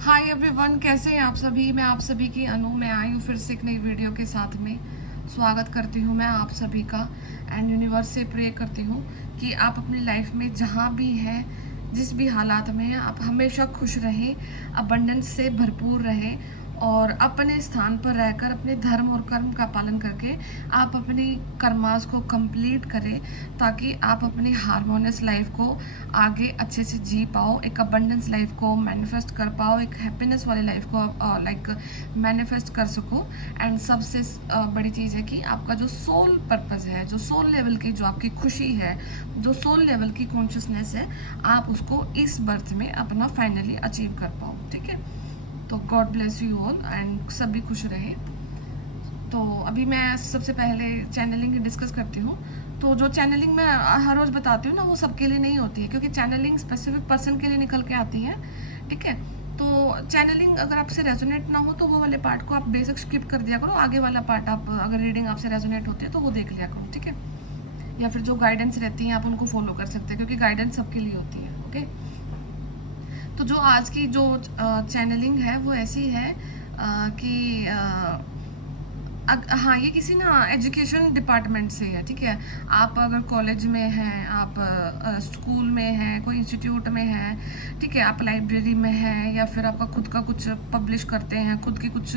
Hi everyone, कैसे हैं आप सभी। मैं आप सभी की अनु में आई हूँ फिर से एक नई वीडियो के साथ में। स्वागत करती हूँ मैं आप सभी का एंड यूनिवर्स से प्रे करती हूँ कि आप अपनी लाइफ में जहाँ भी हैं, जिस भी हालात में हैं, आप हमेशा खुश रहें, अबंडेंस से भरपूर रहें और अपने स्थान पर रहकर अपने धर्म और कर्म का पालन करके आप अपनी कर्मास को कंप्लीट करें, ताकि आप अपनी हार्मोनियस लाइफ को आगे अच्छे से जी पाओ, एक अबंडेंस लाइफ को मैनिफेस्ट कर पाओ, एक हैप्पीनेस वाली लाइफ को लाइक मैनिफेस्ट कर सको। एंड सबसे बड़ी चीज़ है कि आपका जो सोल पर्पस है, जो सोल लेवल की जो आपकी खुशी है, जो सोल लेवल की कॉन्शियसनेस है, आप उसको इस बर्थ में अपना फाइनली अचीव कर पाओ। ठीक है, तो God bless you all and सभी खुश रहे। तो अभी मैं सबसे पहले चैनलिंग डिस्कस करती हूँ। तो जो चैनलिंग मैं हर रोज़ बताती हूँ ना, वो सबके लिए नहीं होती है, क्योंकि चैनलिंग स्पेसिफिक पर्सन के लिए निकल के आती है। ठीक है, तो चैनलिंग अगर आपसे रेजोनेट ना हो तो वो वाले पार्ट को आप बेसिक स्किप कर दिया करो, आगे वाला पार्ट आप अगर रीडिंग आपसे रेजोनेट होती है तो वो देख लिया करो। ठीक है, या फिर जो गाइडेंस रहती है आप उनको फॉलो कर सकते हैं, क्योंकि गाइडेंस सबके लिए होती है। ओके, तो जो आज की जो चैनलिंग है वो ऐसी है कि हाँ, ये किसी ना एजुकेशन डिपार्टमेंट से है। ठीक है, आप अगर कॉलेज में हैं, आप स्कूल में हैं, कोई इंस्टीट्यूट में हैं, ठीक है, आप लाइब्रेरी में हैं, या फिर आपका खुद का कुछ पब्लिश करते हैं, खुद की कुछ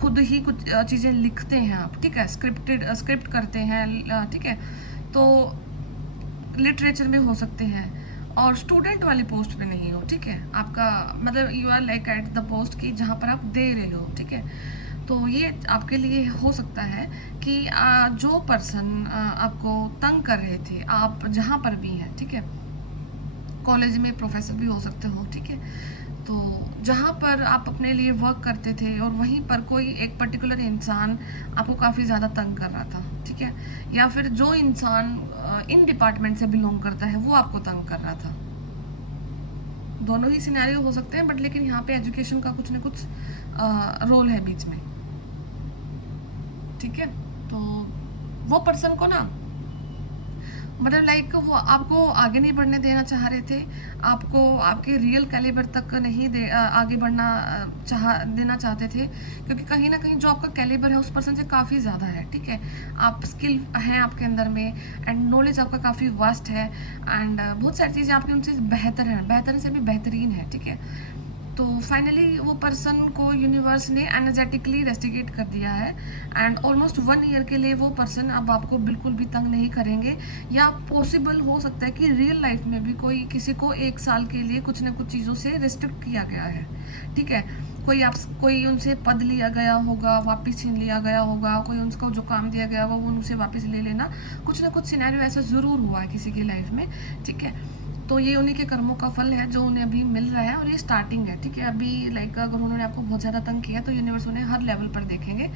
खुद ही कुछ चीज़ें लिखते हैं आप। ठीक है, स्क्रिप्ट करते हैं। ठीक है, तो लिटरेचर में हो सकते हैं और स्टूडेंट वाली पोस्ट पे नहीं हो। ठीक है, आपका मतलब you are like at the post की जहाँ पर आप दे रहे हो। ठीक है, तो ये आपके लिए हो सकता है कि जो पर्सन आपको तंग कर रहे थे, आप जहाँ पर भी हैं, ठीक है, कॉलेज में प्रोफेसर भी हो सकते हो। ठीक है, तो जहाँ पर आप अपने लिए वर्क करते थे और वहीं पर कोई एक पर्टिकुलर इंसान आपको काफ़ी ज़्यादा तंग कर रहा था। ठीक है, या फिर जो इंसान इन डिपार्टमेंट से बिलोंग करता है वो आपको तंग कर रहा था। दोनों ही सिनेरियो हो सकते हैं, बट लेकिन यहाँ पे एजुकेशन का कुछ ना कुछ रोल है बीच में। ठीक है, तो वो पर्सन को ना मतलब लाइक वो आपको आगे नहीं बढ़ने देना चाह रहे थे, आपको आपके रियल कैलिबर तक नहीं आगे बढ़ना देना चाहते थे, क्योंकि कहीं ना कहीं जो आपका कैलिबर है उस पर्सन से काफ़ी ज़्यादा है। ठीक है, आप स्किल हैं आपके अंदर में एंड नॉलेज आपका काफ़ी वास्ट है एंड बहुत सारी चीज़ें आपकी उनसे बेहतर है, बेहतर से भी बेहतरीन है। ठीक है, तो फाइनली वो पर्सन को यूनिवर्स ने एनर्जेटिकली रेस्टिकेट कर दिया है एंड ऑलमोस्ट 1 ईयर के लिए वो पर्सन अब आपको बिल्कुल भी तंग नहीं करेंगे। या पॉसिबल हो सकता है कि रियल लाइफ में भी कोई किसी को 1 साल के लिए कुछ ना कुछ चीज़ों से रिस्ट्रिक्ट किया गया है। ठीक है, कोई उनसे पद लिया गया होगा, वापस छीन लिया गया होगा, कोई उनको जो काम दिया गया होगा वो उनसे वापस ले लेना, कुछ ना कुछ सिनेरियो ऐसा ज़रूर हुआ है किसी की लाइफ में। ठीक है, तो ये उन्हीं के कर्मों का फल है जो उन्हें अभी मिल रहा है और ये स्टार्टिंग है। ठीक है, अभी लाइक अगर उन्होंने आपको बहुत ज़्यादा तंग किया तो यूनिवर्स उन्हें हर लेवल पर देखेंगे,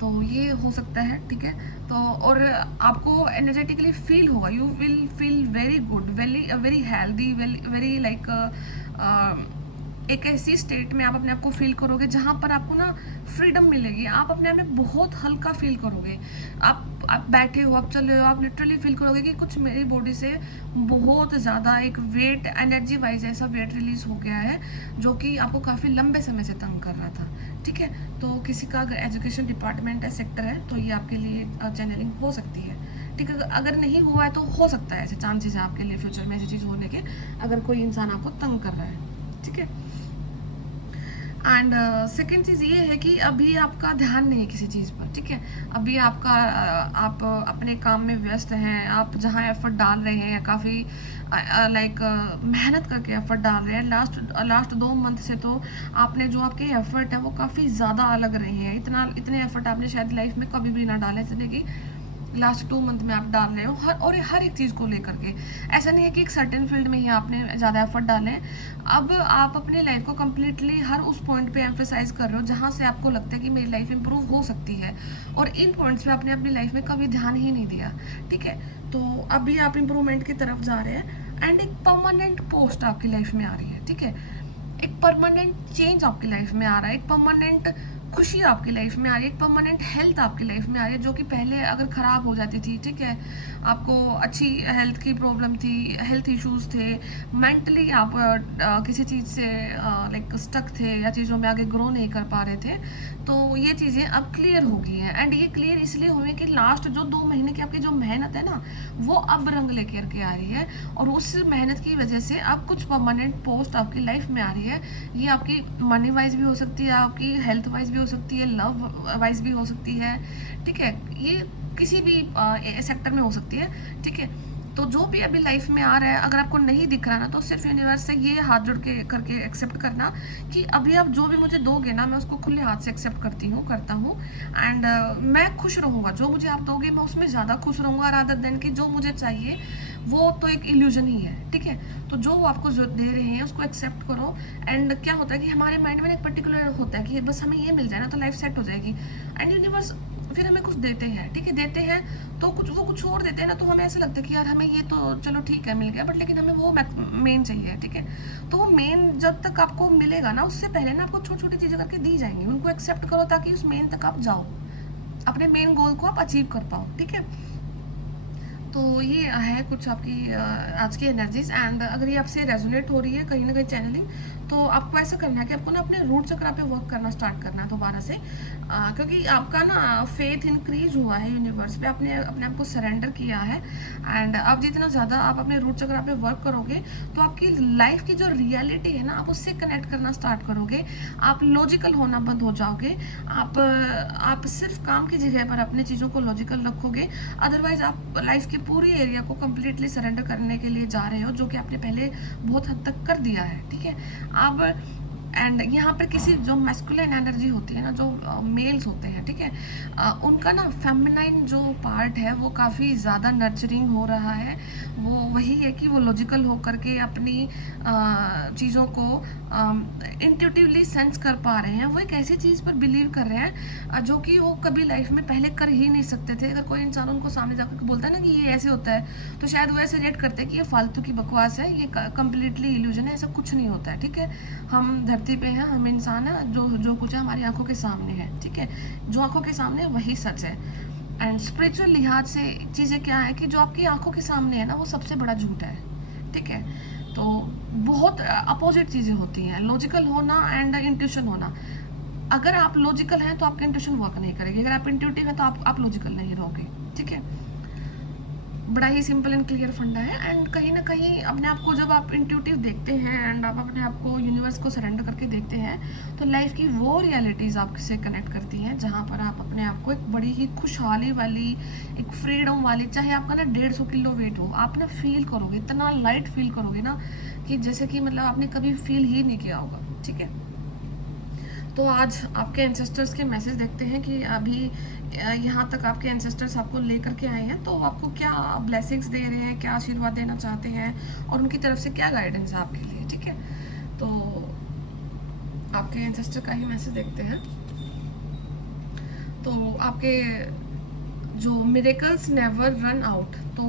तो ये हो सकता है। ठीक है, तो और आपको एनर्जेटिकली फील होगा, you will feel very good, very very healthy, very like एक ऐसी स्टेट में आप अपने आप को फील करोगे जहाँ पर आपको ना फ्रीडम मिलेगी, आप अपने आप में बहुत हल्का फील करोगे। आप बैठे हो, आप चल रहे हो, आप लिटरली फील करोगे कि कुछ मेरी बॉडी से बहुत ज़्यादा एक वेट, एनर्जी वाइज ऐसा वेट रिलीज हो गया है जो कि आपको काफ़ी लंबे समय से तंग कर रहा था। ठीक है, तो किसी का अगर एजुकेशन डिपार्टमेंट है, सेक्टर है, तो ये आपके लिए चैनलिंग हो सकती है। ठीक है, अगर नहीं हुआ है तो हो सकता है, ऐसे चांसेस है आपके लिए फ्यूचर में ऐसी चीज़ होने के, अगर कोई इंसान आपको तंग कर रहा है। ठीक है, एंड सेकेंड चीज़ ये है कि अभी आपका ध्यान नहीं है किसी चीज़ पर। ठीक है, अभी आपका आप अपने काम में व्यस्त हैं, आप जहाँ एफर्ट डाल रहे हैं काफ़ी लाइक मेहनत करके एफर्ट डाल रहे हैं, लास्ट 2 मंथ से तो आपने जो आपके एफर्ट हैं वो काफ़ी ज़्यादा अलग रहे हैं। इतने एफर्ट आपने शायद लाइफ में कभी भी ना डाले जितने कि लास्ट 2 मंथ में आप डाल रहे हो, हर एक चीज़ को लेकर के। ऐसा नहीं है कि एक सर्टेन फील्ड में ही आपने ज़्यादा एफर्ट डाले हैं, अब आप अपनी लाइफ को कम्प्लीटली हर उस पॉइंट पे एम्फेसाइज कर रहे हो जहाँ से आपको लगता है कि मेरी लाइफ इंप्रूव हो सकती है, और इन पॉइंट्स पे आपने अपनी लाइफ में कभी ध्यान ही नहीं दिया। ठीक है, तो अभी आप इम्प्रूवमेंट की तरफ जा रहे हैं एंड एक परमानेंट पोस्ट आपकी लाइफ में आ रही है। ठीक है, एक परमानेंट चेंज आपकी लाइफ में आ रहा है, एक परमानेंट खुशी आपकी लाइफ में आ रही है, एक परमानेंट हेल्थ आपकी लाइफ में आ रही है, जो कि पहले अगर ख़राब हो जाती थी, ठीक है, आपको अच्छी हेल्थ की प्रॉब्लम थी, हेल्थ इश्यूज थे, मेंटली आप किसी चीज़ से लाइक स्टक थे या चीज़ों में आगे ग्रो नहीं कर पा रहे थे, तो ये चीज़ें अब क्लियर हो गई हैं। एंड ये क्लियर इसलिए हुई कि लास्ट जो 2 महीने की आपकी जो मेहनत है ना, वो अब रंग लेकर के आ रही है, और उस मेहनत की वजह से अब कुछ परमानेंट पोस्ट आपकी लाइफ में आ रही है। ये आपकी मनी वाइज भी हो सकती है, आपकी हेल्थ वाइज भी हो सकती है, लव वाइज भी हो सकती है, ठीक है, ये किसी भी सेक्टर में हो सकती है, ठीक है। तो जो भी अभी लाइफ में आ रहा है, अगर आपको नहीं दिख रहा ना, तो सिर्फ यूनिवर्स से ये हाथ जोड़ के करके एक्सेप्ट करना कि अभी आप जो भी मुझे दोगे ना, मैं उसको खुले हाथ से एक्सेप्ट करता हूँ। एंड मैं खुश रहूँगा, जो मुझे आप दोगे मैं उसमें ज़्यादा खुश रहूँगा, रादर देन कि जो मुझे चाहिए वो तो एक इल्यूजन ही है, ठीक है। तो जो वो आपको जो दे रहे हैं उसको एक्सेप्ट करो। एंड क्या होता है कि हमारे माइंड में एक पर्टिकुलर होता है कि बस हमें ये मिल जाए ना तो लाइफ सेट हो जाएगी, एंड यूनिवर्स फिर हमें कुछ देते हैं, ठीक है, देते हैं तो कुछ और देते हैं ना, तो हमें ऐसा लगता है कि यार हमें ये तो चलो ठीक है मिल गया, बट लेकिन हमें वो मेन चाहिए, ठीक है। तो वो मेन जब तक आपको मिलेगा ना, उससे पहले ना आपको छोटी छोटी चीज़ें करके दी जाएंगी, उनको एक्सेप्ट करो ताकि उस मेन तक आप जाओ, अपने मेन गोल को आप अचीव कर पाओ, ठीक है। तो ये है कुछ आपकी आज की एनर्जीज। एंड अगर ये आपसे रेजोनेट हो रही है कहीं ना कहीं चैनलिंग, तो आपको ऐसा करना है कि आपको ना अपने रूट चक्र पे वर्क करना स्टार्ट करना है दोबारा से, क्योंकि आपका ना फेथ इंक्रीज हुआ है यूनिवर्स पे, आपने अपने आप को सरेंडर किया है। एंड अब जितना ज़्यादा आप अपने रूट चक्र पे वर्क करोगे, तो आपकी लाइफ की जो रियलिटी है ना, आप उससे कनेक्ट करना स्टार्ट करोगे, आप लॉजिकल होना बंद हो जाओगे, आप सिर्फ काम की जगह पर अपने चीज़ों को लॉजिकल रखोगे। अदरवाइज आप लाइफ की पूरी एरिया को कम्प्लीटली सरेंडर करने के लिए जा रहे हो, जो कि आपने पहले बहुत हद तक कर दिया है, ठीक है। अब एंड यहाँ पर किसी जो मैस्कुलिन एनर्जी होती है ना, जो मेल्स होते हैं, ठीक है, उनका ना फेमिनाइन जो पार्ट है वो काफ़ी ज़्यादा नर्चरिंग हो रहा है। वो वही है कि वो लॉजिकल होकर के अपनी चीज़ों को इंट्यूटिवली सेंस कर पा रहे हैं, वो एक ऐसी चीज़ पर बिलीव कर रहे हैं जो कि वो कभी लाइफ में पहले कर ही नहीं सकते थे। अगर कोई इंसान उनको सामने जाकर बोलता है ना कि ये ऐसे होता है, तो शायद वो ऐसे रिएक्ट करते हैं कि ये फालतू की बकवास है, ये कम्प्लीटली इल्यूजन है, ऐसा कुछ नहीं होता है, ठीक है। हम धरती पे हैं, हम इंसान हैं, जो कुछ है हमारी आंखों के सामने है, ठीक है, जो आंखों के सामने है वही सच है। एंड स्पिरिचुअल लिहाज से चीज़ें क्या है कि जो आपकी आंखों के सामने है ना, वो सबसे बड़ा झूठ है, ठीक है। तो बहुत अपोजिट चीज़ें होती हैं, लॉजिकल होना एंड इंट्यूशन होना। अगर आप लॉजिकल हैं तो आपकी इंट्यूशन वर्क नहीं करेगी, अगर आप इंट्यूटिव हैं तो आप लॉजिकल नहीं रहोगे, ठीक है। बड़ा ही सिंपल एंड क्लियर फंडा है। एंड कहीं ना कहीं अपने आप को जब आप इंट्यूटिव देखते हैं एंड आप अपने आप को यूनिवर्स को सरेंडर करके देखते हैं, तो लाइफ की वो रियलिटीज़ आपसे कनेक्ट करती हैं जहाँ पर आप अपने आप को एक बड़ी ही खुशहाली वाली, एक फ्रीडम वाली, चाहे आपका ना 150 किलो वेट हो, आप ना फील करोगे, इतना लाइट फील करोगे ना कि जैसे कि मतलब आपने कभी फील ही नहीं किया होगा, ठीक है। तो आज आपके एंसेस्टर्स के मैसेज देखते हैं कि अभी यहाँ तक आपके एंसेस्टर्स आपको लेकर के आए हैं, तो आपको क्या ब्लेसिंग्स दे रहे हैं, क्या आशीर्वाद देना चाहते हैं, और उनकी तरफ से क्या गाइडेंस है आपके लिए, ठीक है। तो आपके एंसेस्टर का ही मैसेज देखते हैं। तो आपके जो मिरेकल्स नेवर रन आउट, तो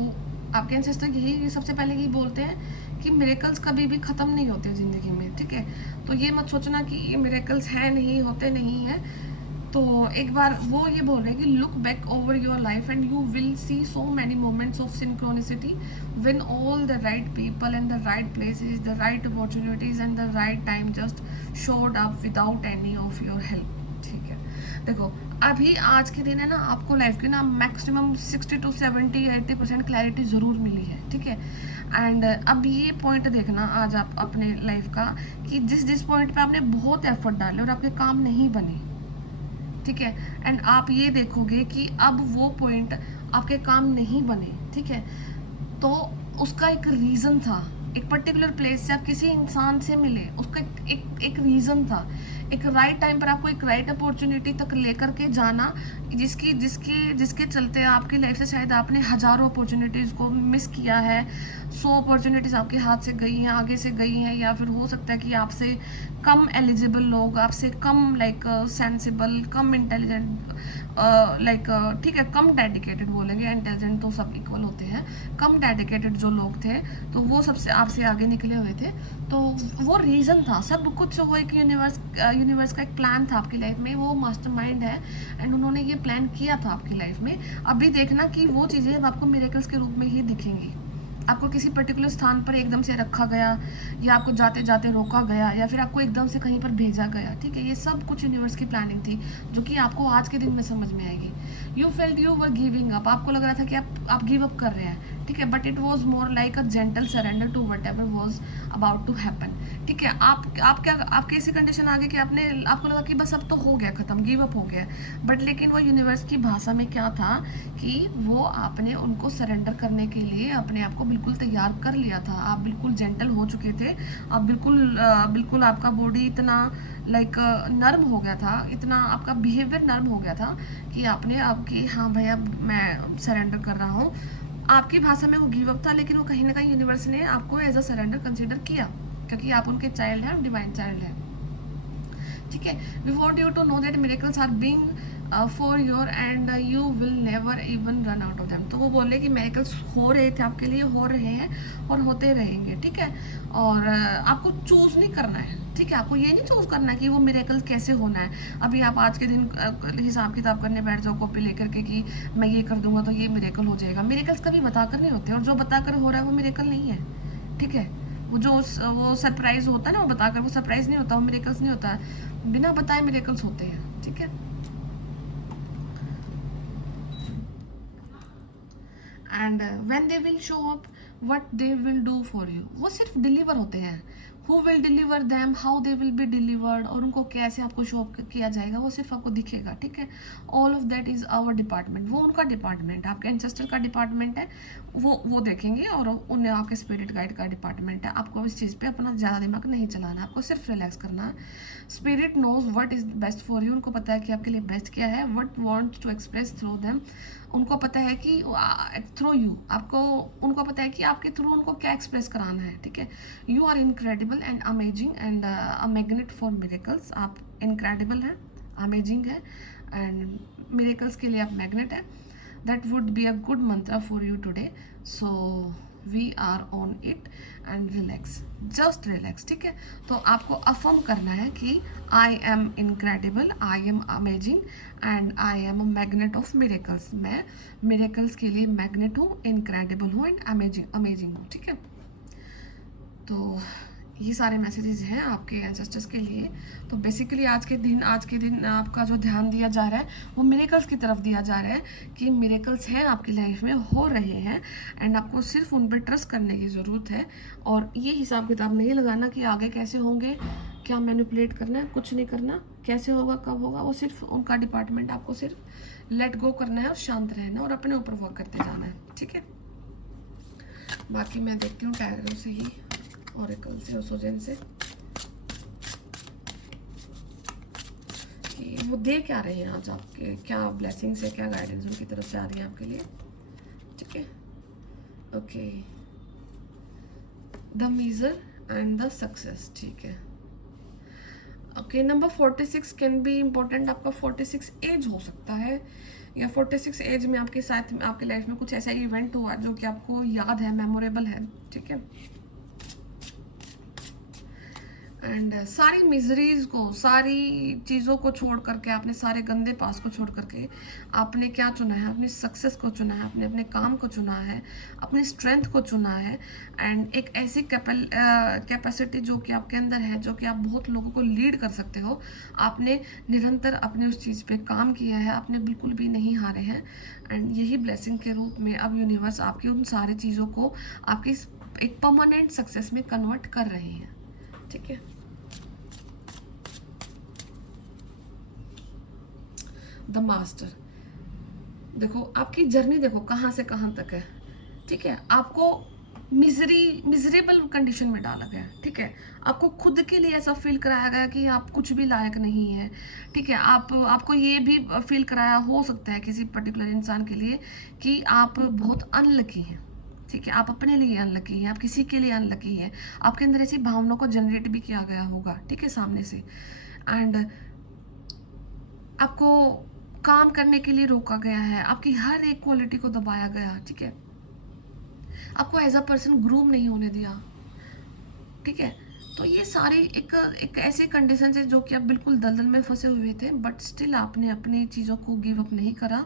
आपके एंसेस्टर यही सबसे पहले यही बोलते हैं कि मिरेकल्स कभी भी ख़त्म नहीं होते ज़िंदगी में, ठीक है। तो ये मत सोचना कि ये मिरेकल्स हैं नहीं, होते नहीं हैं। तो एक बार वो ये बोल रहे हैं कि look back over your life and you will see so many moments of synchronicity when all the right people and the right places, the right opportunities and the right time just showed up without any of your help, ठीक है। देखो अभी आज के दिन है ना, आपको लाइफ की ना मैक्सिमम 60 to 70 80% क्लैरिटी ज़रूर मिली है, ठीक है। एंड अब ये पॉइंट देखना आज आप अपने लाइफ का कि जिस पॉइंट पे आपने बहुत एफर्ट डाले और आपके काम नहीं बने, ठीक है, एंड आप ये देखोगे कि अब वो पॉइंट आपके काम नहीं बने, ठीक है। तो उसका एक रीज़न था, एक पर्टिकुलर प्लेस से आप किसी इंसान से मिले, उसका एक रीज़न था, एक राइट टाइम पर आपको एक राइट अपॉर्चुनिटी तक लेकर के जाना, जिसके चलते आपकी लाइफ से शायद आपने हज़ारों अपॉर्चुनिटीज़ को मिस किया है, 100 अपॉर्चुनिटीज़ आपके हाथ से गई हैं, आगे से गई हैं, या फिर हो सकता है कि आपसे कम एलिजिबल लोग, आपसे कम लाइक सेंसिबल, कम इंटेलिजेंट, लाइक ठीक है, कम डेडिकेटेड बोलेंगे, इंटेलिजेंट तो सब इक्वल होते हैं, कम डेडिकेटेड जो लोग थे, तो वो सबसे आपसे आगे निकले हुए थे। तो वो रीज़न था, सब कुछ हुआ कि यूनिवर्स का एक प्लान था आपकी लाइफ में, वो मास्टरमाइंड है एंड उन्होंने ये प्लान किया था आपकी लाइफ में। अभी देखना कि वो चीज़ें अब आपको मिरेकल्स के रूप में ही दिखेंगी। आपको किसी पर्टिकुलर स्थान पर एकदम से रखा गया, या आपको जाते जाते रोका गया, या फिर आपको एकदम से कहीं पर भेजा गया, ठीक है, ये सब कुछ यूनिवर्स की प्लानिंग थी जो कि आपको आज के दिन में समझ में आएगी। You felt you were giving up, आपको लग रहा था कि आप गिव अप कर रहे हैं, ठीक है, but it was more like a gentle surrender to whatever was about to happen, ठीक है। आप कैसी कंडीशन आ गई कि आपको लगा कि बस अब तो हो गया, खत्म, गिव अप हो गया, बट लेकिन वो यूनिवर्स की भाषा में क्या था कि वो आपने उनको सरेंडर करने के लिए अपने आप को बिल्कुल तैयार कर लिया था। आप बिल्कुल जेंटल हो चुके थे, आप बिल्कुल आपका बॉडी इतना लाइक नर्म हो गया था, इतना आपका बिहेवियर नर्म हो गया था कि आपने आपकी हाँ भैया मैं सरेंडर कर रहा हूँ। आपकी भाषा में वो गिव अप था, लेकिन वो कहीं ना कहीं यूनिवर्स ने आपको एज अ सरेंडर कंसिडर किया, क्योंकि आप उनके चाइल्ड हैं, डिवाइन चाइल्ड हैं, ठीक है। We want you to know that miracles are being for your and you will never even run out of them. तो वो बोले कि मिरेकल्स हो रहे थे आपके लिए, हो रहे हैं और होते रहेंगे, ठीक है। और आपको चूज नहीं करना है, ठीक है, आपको ये नहीं चूज करना है कि वो मिरेकल कैसे होना है। अभी आप आज के दिन हिसाब किताब करने बैठ जाओ कॉपी लेकर के कि मैं ये कर दूंगा तो ये मिरेकल हो जाएगा। मिरेकल्स कभी बताकर नहीं होते, और जो बताकर हो रहा है वो मिरेकल नहीं है, ठीक है। वो सरप्राइज होता है ना, वो बताकर, वो सरप्राइज नहीं होता, वो मिरेकल्स नहीं होता है, बिना बताए मिरेकल्स होते हैं, ठीक है। And when they will show up what they will do for you, वो सिर्फ डिलीवर होते हैं। Who will deliver them, how they will be delivered, और उनको कैसे आपको शो अप किया जाएगा वो सिर्फ आपको दिखेगा, ठीक है। All of that is our department, वो उनका डिपार्टमेंट है, आपके एंसेस्टर का डिपार्टमेंट है, वो देखेंगे, और उन्हें आपके स्पिरिट गाइड का डिपार्टमेंट है। आपको इस चीज़ पे अपना ज़्यादा दिमाग नहीं चलाना, आपको सिर्फ रिलैक्स करना है। Spirit knows what is best for you, उनको पता है कि आपके लिए बेस्ट क्या है। What want to express through them, उनको पता है कि थ्रू यू, आपको उनको पता है कि आपके थ्रू उनको क्या एक्सप्रेस कराना है, ठीक है। You are incredible and amazing and a magnet for miracles, आप इनक्रेडिबल हैं, अमेजिंग है, एंड मिरेकल्स के लिए आप मैग्नेट है। That would be a good mantra for you today, so we are on it and relax, just relax, ठीक है। तो आपको अफर्म करना है कि I am incredible, I am amazing and I am a magnet of miracles, मैं miracles के लिए मैग्नेट हूँ, इनक्रेडिबल हूँ एंड अमेजिंग हूँ, ठीक है। तो ये सारे मैसेजेस हैं आपके एंसेस्टर्स के लिए। तो बेसिकली आज के दिन आपका जो ध्यान दिया जा रहा है वो मिरेकल्स की तरफ दिया जा रहा है, कि मिरेकल्स हैं आपकी लाइफ में, हो रहे हैं, एंड आपको सिर्फ उन पर ट्रस्ट करने की ज़रूरत है। और ये हिसाब किताब नहीं लगाना कि आगे कैसे होंगे, क्या मैनिपुलेट करना है, कुछ नहीं करना, कैसे होगा, कब होगा, वो सिर्फ उनका डिपार्टमेंट, आपको सिर्फ लेट गो करना है और शांत रहना है और अपने ऊपर वर्क करते जाना है, ठीक है। बाकी मैं देखती हूँ टैरो से ही, ऑरेकल से, ओसोजन से, कि वो दे क्या रहे हैं आज आपके, क्या ब्लेसिंग्स है, क्या गाइडेंस उनकी तरफ से आ रही है आपके लिए, ठीक है। Okay, the measure and the success, ठीक है। Okay, number 46 can be important, आपका 46 एज हो सकता है, या 46 एज में आपके साथ में आपके लाइफ में कुछ ऐसा इवेंट हुआ जो कि आपको याद है, मेमोरेबल है, ठीक है। एंड सारी मिजरीज को, सारी चीज़ों को छोड़ करके, आपने सारे गंदे पास को छोड़ करके आपने क्या चुना है, अपनी सक्सेस को चुना है, आपने अपने काम को चुना है, अपनी स्ट्रेंथ को चुना है, एंड एक ऐसी कैपेसिटी जो कि आपके अंदर है, जो कि आप बहुत लोगों को लीड कर सकते हो। आपने निरंतर अपने उस चीज़ पे काम किया है, आपने बिल्कुल भी नहीं हारे हैं, एंड यही ब्लेसिंग के रूप में अब यूनिवर्स आपकी उन सारी चीज़ों को आपकी एक परमानेंट सक्सेस में कन्वर्ट कर रहे हैं, ठीक है। द मास्टर, देखो आपकी जर्नी, देखो कहाँ से कहाँ तक है, ठीक है। आपको मिजरेबल कंडीशन में डाला गया, ठीक है। आपको खुद के लिए ऐसा फील कराया गया कि आप कुछ भी लायक नहीं है, ठीक है। आपको ये भी फील कराया हो सकता है किसी पर्टिकुलर इंसान के लिए कि आप बहुत अनलकी हैं, ठीक है। आप अपने लिए अनलकी हैं, आप किसी के लिए अनलकी हैं, आपके अंदर ऐसी भावनाओं को जनरेट भी किया गया होगा, ठीक है, सामने से। एंड आपको काम करने के लिए रोका गया है, आपकी हर एक क्वालिटी को दबाया गया, ठीक है। आपको एज अ पर्सन ग्रूम नहीं होने दिया, ठीक है। तो ये सारी एक एक ऐसी कंडीशन है जो कि आप बिल्कुल दलदल में फंसे हुए थे, बट स्टिल आपने अपनी चीज़ों को गिव अप नहीं करा,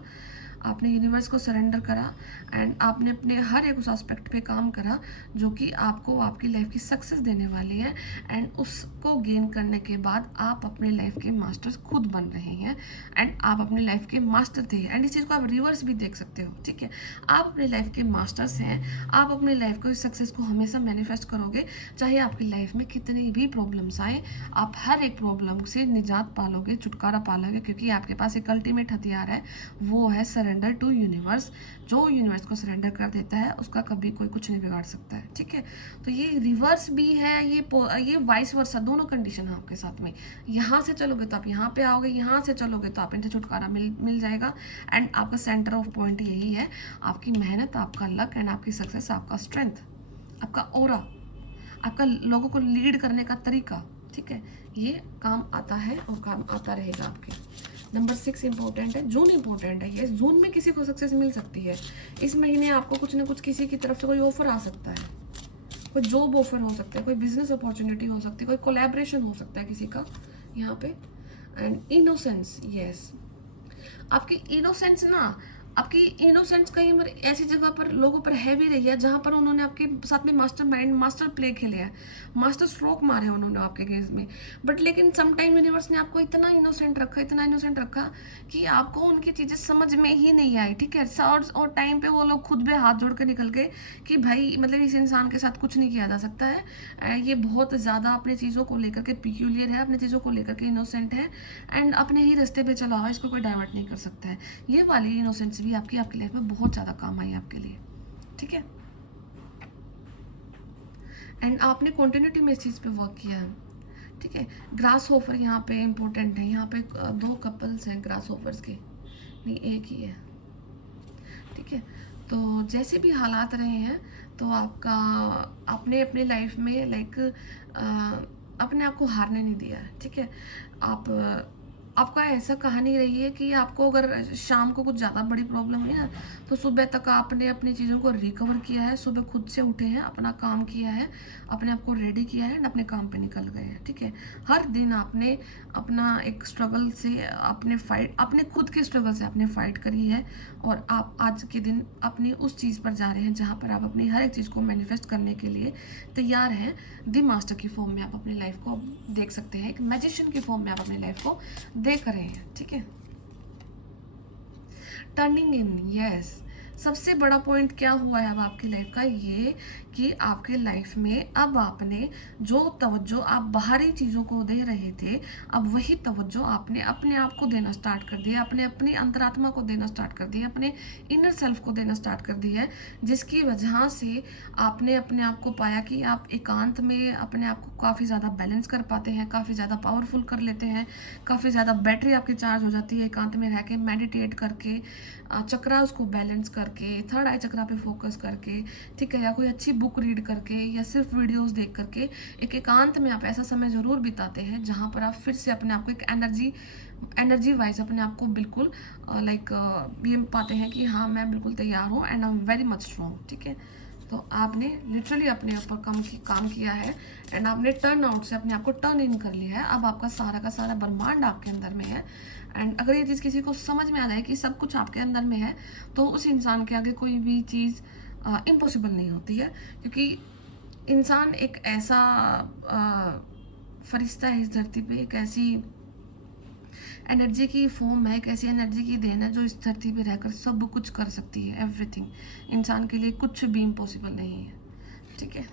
आपने यूनिवर्स को सरेंडर करा एंड आपने अपने हर एक उस एस्पेक्ट पे काम करा जो कि आपको आपकी लाइफ की सक्सेस देने वाली है। एंड उसको गेन करने के बाद आप अपने लाइफ के मास्टर्स खुद बन रहे हैं एंड आप अपने लाइफ के मास्टर थे। एंड इस चीज़ को आप रिवर्स भी देख सकते हो, ठीक है। आप अपने लाइफ के मास्टर्स हैं, आप अपने लाइफ को सक्सेस को हमेशा मैनिफेस्ट करोगे, चाहे आपकी लाइफ में कितनी भी प्रॉब्लम्स आए, आप हर एक प्रॉब्लम से निजात पालोगे, छुटकारा पालोगे, क्योंकि आपके पास एक अल्टीमेट हथियार है, वो है सरेंडर टू यूनिवर्स। जो यूनिवर्स को सरेंडर कर देता है उसका कभी कोई कुछ नहीं बिगाड़ सकता है, ठीक है। तो ये रिवर्स भी है, ये वाइस वर्सा, दोनों कंडीशन है आपके साथ में। यहाँ से चलोगे तो आप यहाँ पे आओगे, यहाँ से चलोगे तो आप इनसे छुटकारा मिल जाएगा। एंड आपका सेंटर ऑफ पॉइंट यही है, आपकी मेहनत, आपका लक एंड आपकी सक्सेस, आपका स्ट्रेंथ, आपका ऑरा, आपका लोगों को लीड करने का तरीका, ठीक है। ये काम आता है और काम आता रहेगा आपके। नंबर 6 इंपॉर्टेंट है, जून इंपॉर्टेंट है। ये जून में किसी को सक्सेस मिल सकती है। इस महीने आपको कुछ ना कुछ किसी की तरफ से कोई ऑफर आ सकता है, कोई जॉब ऑफर हो सकता है, कोई बिजनेस अपॉर्चुनिटी हो सकती है, कोई कोलैबोरेशन हो सकता है किसी का यहाँ पे। एंड इनोसेंस, यस, आपकी इनोसेंस ना, आपकी इनोसेंस कहीं पर ऐसी जगह पर लोगों पर है भी रही है जहाँ पर उन्होंने आपके साथ में मास्टर माइंड, मास्टर प्ले खेले हैं, मास्टर स्ट्रोक मारे हैं उन्होंने आपके केस में। बट लेकिन सम टाइम यूनिवर्स ने आपको इतना इनोसेंट रखा, इतना इनोसेंट रखा कि आपको उनकी चीज़ें समझ में ही नहीं आई, ठीक है। और टाइम पे वो लोग खुद भी हाथ जोड़ कर निकल गए कि भाई मतलब इस इंसान के साथ कुछ नहीं किया जा सकता है, ये बहुत ज़्यादा अपनी चीज़ों को लेकर के पिक्यूलियर है, अपनी चीज़ों को लेकर के इनोसेंट है एंड अपने ही रास्ते पे चला हुआ है, इसको कोई डाइवर्ट नहीं कर सकता है। ये वाली इनोसेंस भी आपकी लाइफ में बहुत ज़्यादा काम आई आपके लिए, ठीक है। एंड आपने कंटिन्यूटी में इस चीज़ पे वर्क किया है, ठीक है। ग्रास होफर यहाँ पे इम्पोर्टेंट है, यहाँ पे 2 कपल्स हैं ग्रास होफर्स के, नहीं एक ही है, ठीक है। तो जैसे भी हालात रहे हैं तो आपका, आपने अपने लाइफ में लाइक अपने आप को हारने नहीं दिया है, ठीक है। आपका ऐसा कहानी रही है कि आपको अगर शाम को कुछ ज़्यादा बड़ी प्रॉब्लम हुई ना, तो सुबह तक आपने अपनी चीज़ों को रिकवर किया है, सुबह खुद से उठे हैं, अपना काम किया है, अपने आप को रेडी किया है, अपने काम पे निकल गए हैं, ठीक है। हर दिन आपने अपना एक स्ट्रगल से, अपने खुद के स्ट्रगल से आपने फाइट करी है और आप आज के दिन अपनी उस चीज़ पर जा रहे हैं जहाँ पर आप अपनी हर एक चीज़ को मैनिफेस्ट करने के लिए तैयार हैं। द मास्टर की फॉर्म में आप अपनी लाइफ को देख सकते हैं, एक मैजिशियन की फॉर्म में आप अपनी लाइफ को देख रहे हैं, ठीक है। टर्निंग इन, यस, सबसे बड़ा पॉइंट क्या हुआ है अब आपकी लाइफ का, ये कि आपके लाइफ में अब आपने जो तवज्जो आप बाहरी चीज़ों को दे रहे थे, अब वही तवज्जो आपने अपने आप को देना स्टार्ट कर दिया, अपनी अंतरात्मा को देना स्टार्ट कर दिया, अपने इनर सेल्फ को देना स्टार्ट कर दिया है, जिसकी वजह से आपने अपने आप को पाया कि आप एकांत में अपने आप को काफ़ी ज़्यादा बैलेंस कर पाते हैं, काफ़ी ज़्यादा पावरफुल कर लेते हैं, काफ़ी ज़्यादा बैटरी आपकी चार्ज हो जाती है एकांत में रह के, मेडिटेट करके, चक्रा उसको बैलेंस करके, थर्ड आई चक्रा पे फोकस करके, ठीक है, या कोई अच्छी बुक रीड करके या सिर्फ वीडियोस देख करके एक एकांत में आप ऐसा समय ज़रूर बिताते हैं जहाँ पर आप फिर से अपने आप को एक एनर्जी वाइज अपने आप को बिल्कुल लाइक ये पाते हैं कि हाँ मैं बिल्कुल तैयार हूँ and I am very much strong, ठीक है। तो आपने लिटरली अपने ऊपर काम किया है एंड आपने टर्न आउट से अपने आप को टर्न इन कर लिया है। अब आपका सारा का सारा ब्रह्मांड आपके अंदर में है एंड अगर ये चीज़ किसी को समझ में आ जाए कि सब कुछ आपके अंदर में है, तो उस इंसान के आगे कोई भी चीज़ इम्पॉसिबल नहीं होती है, क्योंकि इंसान एक ऐसा फरिश्ता है इस धरती पे, एक ऐसी एनर्जी की फॉर्म है, एक ऐसी एनर्जी की देन है जो इस धरती पे रहकर सब कुछ कर सकती है, एवरीथिंग। इंसान के लिए कुछ भी इम्पॉसिबल नहीं है, ठीक है।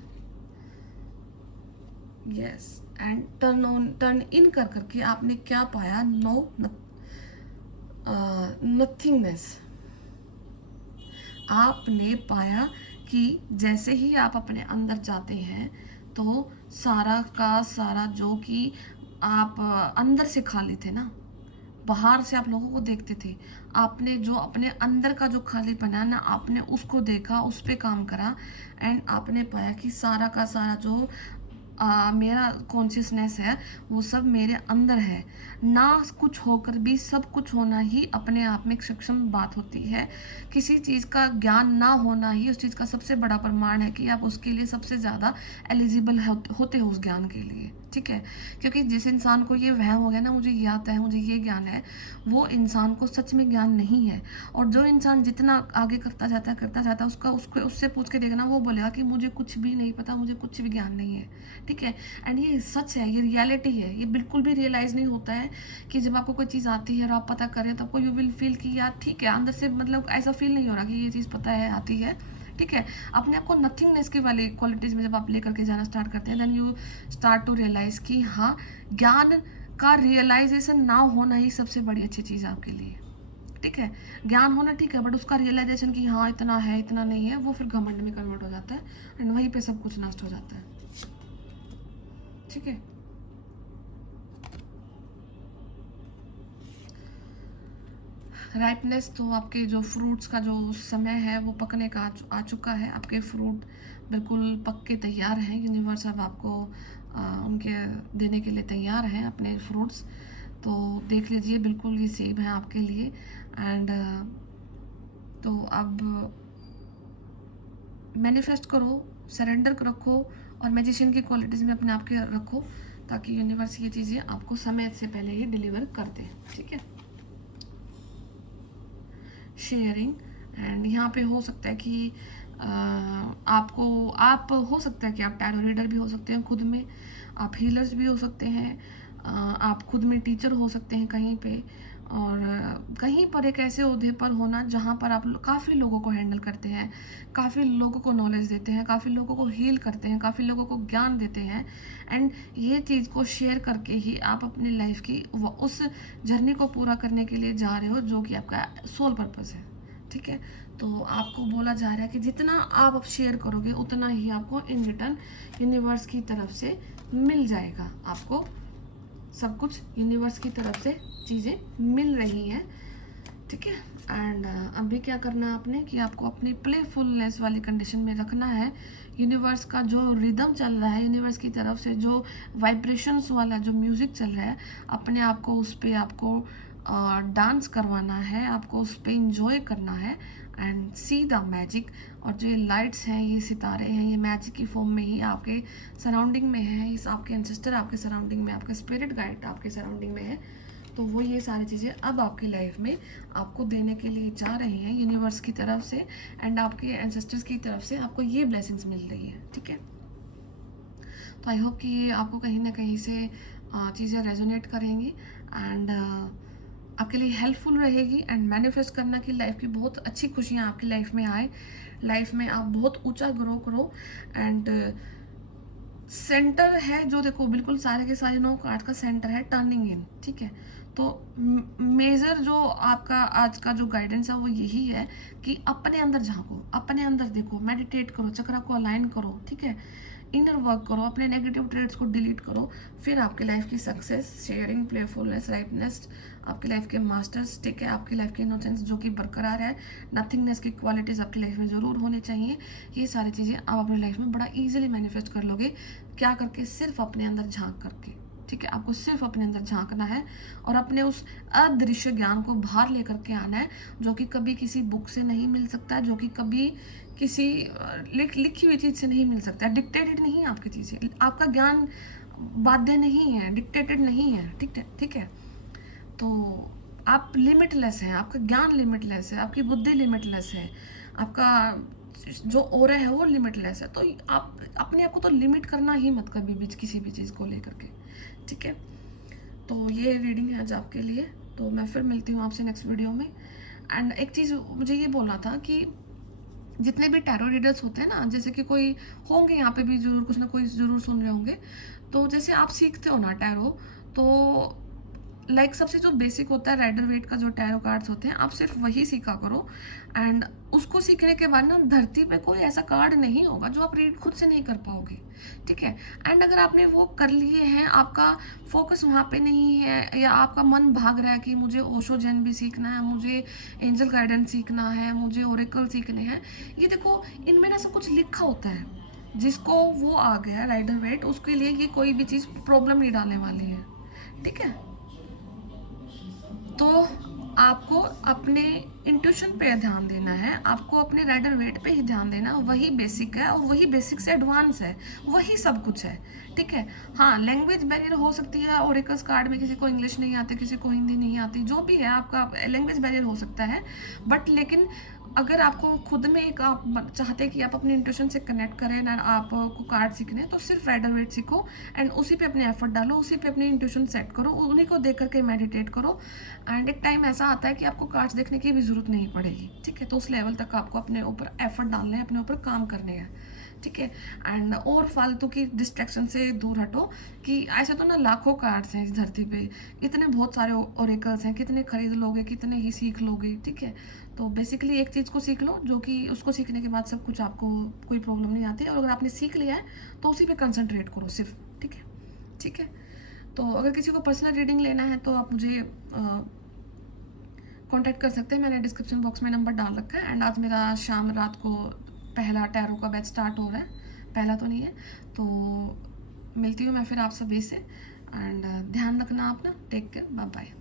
यस, एंड टर्न इन कर करके आपने क्या पाया, नथिंगनेस। आपने पाया कि जैसे ही आप अपने अंदर जाते हैं तो सारा का सारा जो कि आप अंदर से खाली थे ना, बाहर से आप लोगों को देखते थे, आपने जो अपने अंदर का जो खालीपन है ना, आपने उसको देखा, उस पर काम करा एंड आपने पाया कि सारा का सारा जो मेरा कॉन्शियसनेस है वो सब मेरे अंदर है। ना कुछ होकर भी सब कुछ होना ही अपने आप में एक सक्षम बात होती है। किसी चीज़ का ज्ञान ना होना ही उस चीज़ का सबसे बड़ा प्रमाण है कि आप उसके लिए सबसे ज़्यादा एलिजिबल होते हो उस ज्ञान के लिए, ठीक है। क्योंकि जिस इंसान को ये वहम हो गया ना, मुझे ये आता है, मुझे ये ज्ञान है, वो इंसान को सच में ज्ञान नहीं है। और जो इंसान जितना आगे करता जाता है उसका उसको उससे पूछ के देखना, वो बोलेगा कि मुझे कुछ भी नहीं पता, मुझे कुछ भी ज्ञान नहीं है, ठीक है। एंड ये सच है, ये रियलिटी है। ये बिल्कुल भी रियलाइज़ नहीं होता है कि जब आपको कोई चीज़ आती है और आप पता करें तो आपको यू विल फील कि यार ठीक है, अंदर से मतलब ऐसा फील नहीं हो रहा कि ये चीज़ पता है, आती है, ठीक है। अपने आप को नथिंगनेस की वाली क्वालिटीज़ में जब आप लेकर के जाना स्टार्ट करते हैं, then you start to realise कि हाँ, ज्ञान का रियलाइजेशन ना होना ही सबसे बड़ी अच्छी चीज़ है आपके लिए, ठीक है। ज्ञान होना ठीक है, बट उसका रियलाइजेशन कि हाँ इतना है इतना नहीं है, वो फिर घमंड में कन्वर्ट हो जाता है एंड वहीं पे सब कुछ नष्ट हो जाता है, ठीक है। राइपनेस तो आपके जो फ्रूट्स का जो समय है वो पकने का आ चुका है। आपके फ्रूट बिल्कुल पक के तैयार हैं। यूनिवर्स अब आपको उनके देने के लिए तैयार हैं अपने फ्रूट्स। तो देख लीजिए, बिल्कुल ये सेब है आपके लिए। एंड तो अब मैनिफेस्ट करो, सरेंडर रखो और मैजिशियन की क्वालिटीज़ में अपने आप के रखो, ताकि यूनिवर्स ये चीज़ें आपको समय से पहले ही डिलीवर कर दे, ठीक है। शेयरिंग, एंड यहाँ पे हो सकता है कि आप हो सकता है कि आप टैरो रीडर भी हो सकते हैं खुद में, आप हीलर्स भी हो सकते हैं, आप खुद में टीचर हो सकते हैं कहीं पे, और कहीं पर एक ऐसे ओहदे पर होना जहाँ पर आप काफ़ी लोगों को हैंडल करते हैं, काफ़ी लोगों को नॉलेज देते हैं, काफ़ी लोगों को हील करते हैं, काफ़ी लोगों को ज्ञान देते हैं। एंड ये चीज़ को शेयर करके ही आप अपनी लाइफ की उस जर्नी को पूरा करने के लिए जा रहे हो जो कि आपका सोल पर्पस है, ठीक है। तो आपको बोला जा रहा है कि जितना आप अब शेयर करोगे उतना ही आपको इन रिटर्न यूनिवर्स की तरफ से मिल जाएगा। आपको सब कुछ यूनिवर्स की तरफ से चीज़ें मिल रही हैं, ठीक है। एंड अभी क्या करना है आपने कि आपको अपनी प्लेफुलनेस वाली कंडीशन में रखना है। यूनिवर्स का जो रिदम चल रहा है, यूनिवर्स की तरफ से जो वाइब्रेशंस वाला जो म्यूज़िक चल रहा है, अपने आप को उस पर आपको डांस करवाना है, आपको उस पर इंजॉय करना है एंड सी द मैजिक। और जो ये लाइट्स हैं, ये सितारे हैं, ये मैजिक की फॉर्म में ही आपके सराउंडिंग में है, इस आपके एंसेस्टर आपके सराउंडिंग में, आपका स्पिरिट गाइड आपके सराउंडिंग में है। तो वो ये सारी चीज़ें अब आपकी लाइफ में आपको देने के लिए जा रही हैं यूनिवर्स की तरफ से एंड आपके एंसेस्टर्स की तरफ से आपको ये ब्लेसिंग्स मिल रही है, ठीक है। तो आई होप कि ये आपको कहीं ना कहीं से चीज़ें रेजोनेट करेंगी एंड आपके लिए हेल्पफुल रहेगी। एंड मैनिफेस्ट करना कि लाइफ की बहुत अच्छी खुशियाँ आपकी लाइफ में आए, लाइफ में आप बहुत ऊंचा ग्रो करो। एंड सेंटर है जो, देखो बिल्कुल सारे के सारे 9 कार्ड का सेंटर है टर्निंग इन, ठीक है। तो मेजर जो आपका आज का जो गाइडेंस है वो यही है कि अपने अंदर झांको, अपने अंदर देखो, मेडिटेट करो, चक्र को अलाइन करो, ठीक है। इनर वर्क करो, अपने नेगेटिव ट्रेड्स को डिलीट करो, फिर आपकी लाइफ की सक्सेस, शेयरिंग, प्लेफुलनेस, राइटनेस, आपकी लाइफ के मास्टर्स, ठीक है, आपकी लाइफ की इनोसेंस जो कि बरकरार है, नथिंगनेस की क्वालिटीज़ आपकी लाइफ में ज़रूर होनी चाहिए। ये सारी चीज़ें आप अपनी लाइफ में बड़ा ईजिली मैनिफेस्ट कर लोगे। क्या करके? सिर्फ अपने अंदर झांक करके, ठीक है। आपको सिर्फ अपने अंदर झांकना है और अपने उस अदृश्य ज्ञान को बाहर लेकर के आना है, जो कि कभी किसी बुक से नहीं मिल सकता, जो कि कभी किसी लिखी हुई चीज़ से नहीं मिल सकता। डिक्टेटेड नहीं है आपकी चीज़ें, आपका ज्ञान बाध्य नहीं है, डिक्टेटेड नहीं है, ठीक है। तो आप लिमिटलेस हैं, आपका ज्ञान लिमिटलेस है, आपकी बुद्धि लिमिटलेस है, आपका जो ओरा है वो लिमिटलेस है। तो आप अपने आप को तो लिमिट करना ही मत कभी भी किसी भी चीज़ को लेकर के, ठीक है। तो ये रीडिंग है आज आपके लिए। तो मैं फिर मिलती हूँ आपसे नेक्स्ट वीडियो में। एंड एक चीज़ मुझे ये बोलना था कि जितने भी टैरो रीडर्स होते हैं ना, जैसे कि कोई होंगे यहाँ पे भी ज़रूर, कुछ ना कोई ज़रूर सुन रहे होंगे। तो जैसे आप सीखते हो ना टैरो, तो लाइक सबसे जो बेसिक होता है राइडर वेट का जो टैरो कार्ड्स होते हैं, आप सिर्फ वही सीखा करो। एंड उसको सीखने के बाद ना धरती पे कोई ऐसा कार्ड नहीं होगा जो आप रीड खुद से नहीं कर पाओगे, ठीक है। एंड अगर आपने वो कर लिए हैं, आपका फोकस वहाँ पे नहीं है, या आपका मन भाग रहा है कि मुझे ओशो जैन भी सीखना है, मुझे एंजल गाइडेंस सीखना है, मुझे ओरेकल सीखने हैं, ये देखो इनमें ना सब कुछ लिखा होता है, जिसको वो आ गया राइडर वेट, उसके लिए ये कोई भी चीज़ प्रॉब्लम नहीं डालने वाली है, ठीक है। तो आपको अपने इंट्यूशन पे ध्यान देना है, आपको अपने राइडर वेट पे ही ध्यान देना, वही बेसिक है और वही बेसिक से एडवांस है, वही सब कुछ है, ठीक है। हाँ, लैंग्वेज बैरियर हो सकती है, ओरेकल्स कार्ड में किसी को इंग्लिश नहीं आती, किसी को हिंदी नहीं आती, जो भी है आपका लैंग्वेज बैरियर हो सकता है, बट लेकिन अगर आपको खुद में एक आप चाहते हैं कि आप अपने इंट्यूशन से कनेक्ट करें ना, आपको कार्ड सीखने हैं, तो सिर्फ राइडर वेट सीखो एंड उसी पे अपने एफर्ट डालो, उसी पे अपनी इंट्यूशन सेट करो, उन्हीं को देख करके मेडिटेट करो। एंड एक टाइम ऐसा आता है कि आपको कार्ड्स देखने की भी ज़रूरत नहीं पड़ेगी, ठीक है। तो उस लेवल तक आपको अपने ऊपर एफर्ट डालने हैं, अपने ऊपर काम करने हैं, ठीक है। एंड और फालतू की डिस्ट्रैक्शन से दूर हटो कि ऐसे तो ना लाखों कार्ड्स हैं इस धरती पे, इतने बहुत सारे ओरेकल्स हैं, कितने खरीद लोगे, कितने ही सीख लोगे, ठीक है। तो बेसिकली एक चीज़ को सीख लो, जो कि उसको सीखने के बाद सब कुछ आपको कोई प्रॉब्लम नहीं आती है, और अगर आपने सीख लिया है तो उसी पे कंसंट्रेट करो सिर्फ, ठीक है, ठीक है। तो अगर किसी को पर्सनल रीडिंग लेना है तो आप मुझे कांटेक्ट कर सकते हैं, मैंने डिस्क्रिप्शन बॉक्स में नंबर डाल रखा है। एंड आज मेरा शाम रात को पहला टैरो का बैच स्टार्ट हो रहा है, पहला तो नहीं है, तो मिलती हूँ मैं फिर आप सभी से। एंड ध्यान रखना अपना, टेक केयर, बाय बाय।